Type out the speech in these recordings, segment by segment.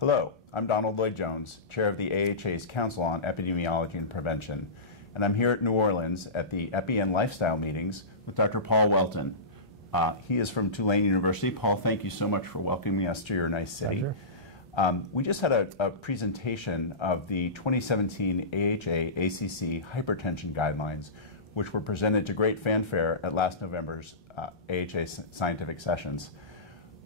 Hello, I'm Donald Lloyd-Jones, Chair of the AHA's Council on Epidemiology and Prevention, and I'm here at New Orleans at the Epi and Lifestyle meetings with Dr. Paul Whelton. He is from Tulane University. Paul, thank you so much for welcoming us to your nice city. We just had a presentation of the 2017 AHA-ACC hypertension guidelines, which were presented to great fanfare at last November's AHA scientific sessions.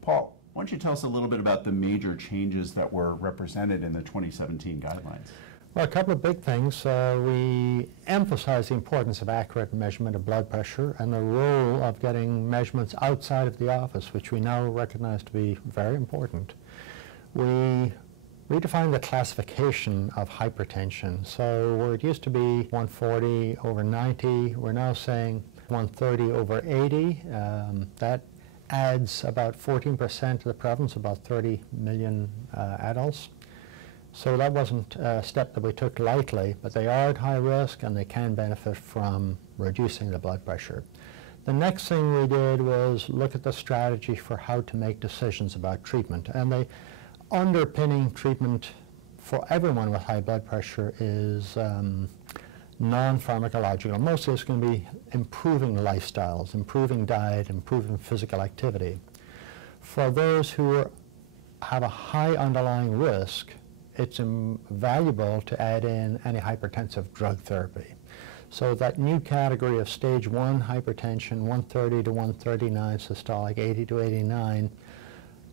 Paul, why don't you tell us a little bit about the major changes that were represented in the 2017 guidelines? Well, a couple of big things. We emphasize the importance of accurate measurement of blood pressure and the role of getting measurements outside of the office, which we now recognize to be very important. We redefined the classification of hypertension. So where it used to be 140 over 90, we're now saying 130 over 80. That adds about 14% to the prevalence, about 30 million adults. So that wasn't a step that we took lightly, but they are at high risk and they can benefit from reducing the blood pressure. The next thing we did was look at the strategy for how to make decisions about treatment. And the underpinning treatment for everyone with high blood pressure is non-pharmacological. Mostly it's going to be improving lifestyles, improving diet, improving physical activity. For those who have a high underlying risk, it's valuable to add in antihypertensive drug therapy. So that new category of stage 1 hypertension, 130 to 139 systolic, 80 to 89,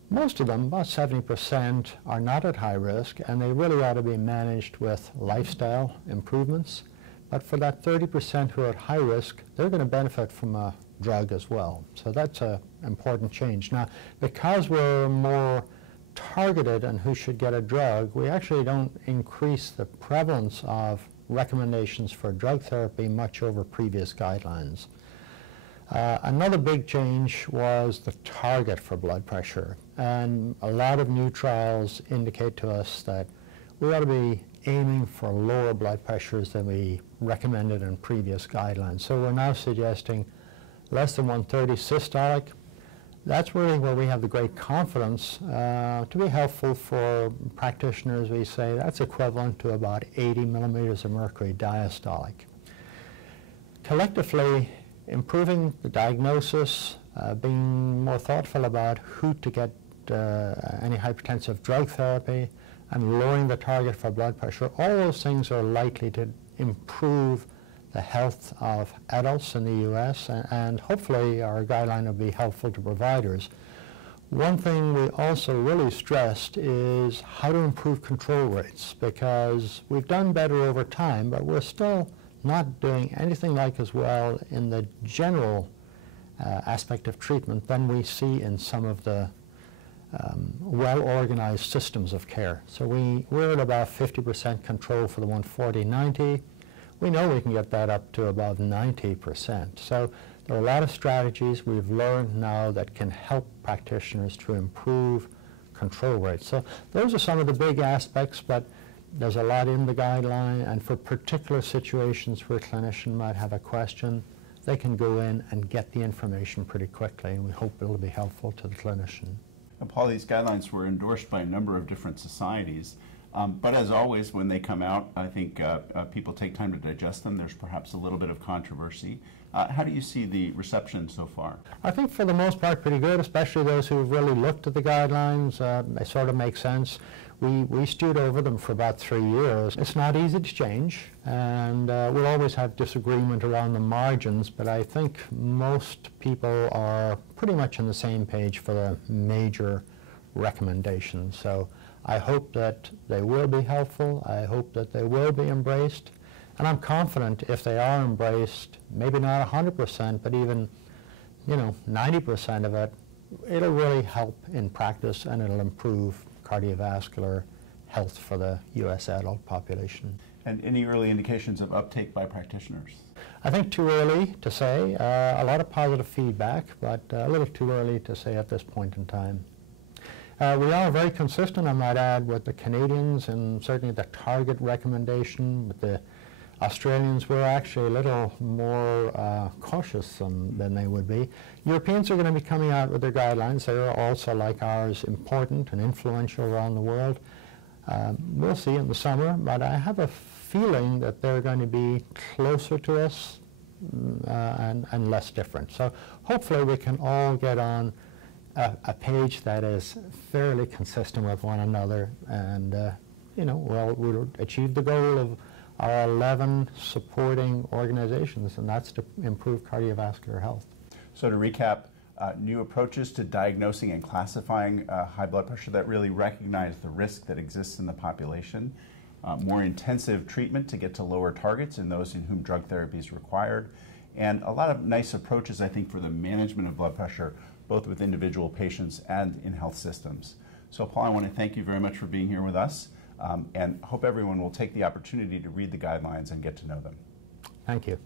most of them, about 70%, are not at high risk, and they really ought to be managed with lifestyle improvements. But for that 30% who are at high risk, they're going to benefit from a drug as well. So that's an important change. Now, because we're more targeted on who should get a drug, we actually don't increase the prevalence of recommendations for drug therapy much over previous guidelines. Another big change was the target for blood pressure. And a lot of new trials indicate to us that we ought to be aiming for lower blood pressures than we recommended in previous guidelines. So we're now suggesting less than 130 systolic. That's really where we have the great confidence to be helpful for practitioners. We say that's equivalent to about 80 millimeters of mercury diastolic. Collectively, improving the diagnosis, being more thoughtful about who to get antihypertensive drug therapy, and lowering the target for blood pressure, all those things are likely to improve the health of adults in the U.S., and hopefully our guideline will be helpful to providers. One thing we also really stressed is how to improve control rates, because we've done better over time, but we're still not doing anything like as well in the general aspect of treatment than we see in some of the well-organized systems of care. So we're at about 50% control for the 140-90. We know we can get that up to about 90%. So there are a lot of strategies we've learned now that can help practitioners to improve control rates. So those are some of the big aspects, but there's a lot in the guideline, and for particular situations where a clinician might have a question, they can go in and get the information pretty quickly, and we hope it'll be helpful to the clinician. And Paul, these guidelines were endorsed by a number of different societies. But as always, when they come out, I think people take time to digest them. There's perhaps a little bit of controversy. How do you see the reception so far? I think for the most part pretty good, especially those who have really looked at the guidelines. They sort of make sense. We stewed over them for about 3 years. It's not easy to change, and we'll always have disagreement around the margins, but I think most people are pretty much on the same page for the major recommendations. So I hope that they will be helpful. I hope that they will be embraced. And I'm confident if they are embraced, maybe not 100%, but even 90% of it, it'll really help in practice and it'll improve cardiovascular health for the U.S. adult population. And any early indications of uptake by practitioners? I think too early to say. A lot of positive feedback, but a little too early to say at this point in time. We are very consistent, I might add, with the Canadians, and certainly the target recommendation with the Australians were actually a little more cautious than they would be. Europeans are going to be coming out with their guidelines. They are also, like ours, important and influential around the world. We'll see in the summer, but I have a feeling that they're going to be closer to us and less different. So hopefully we can all get on a page that is fairly consistent with one another, and we'll achieve the goal of our 11 supporting organizations, and that's to improve cardiovascular health. So to recap, new approaches to diagnosing and classifying high blood pressure that really recognize the risk that exists in the population, more intensive treatment to get to lower targets in those in whom drug therapy is required, and a lot of nice approaches, I think, for the management of blood pressure, both with individual patients and in health systems. So Paul, I want to thank you very much for being here with us, and hope everyone will take the opportunity to read the guidelines and get to know them. Thank you.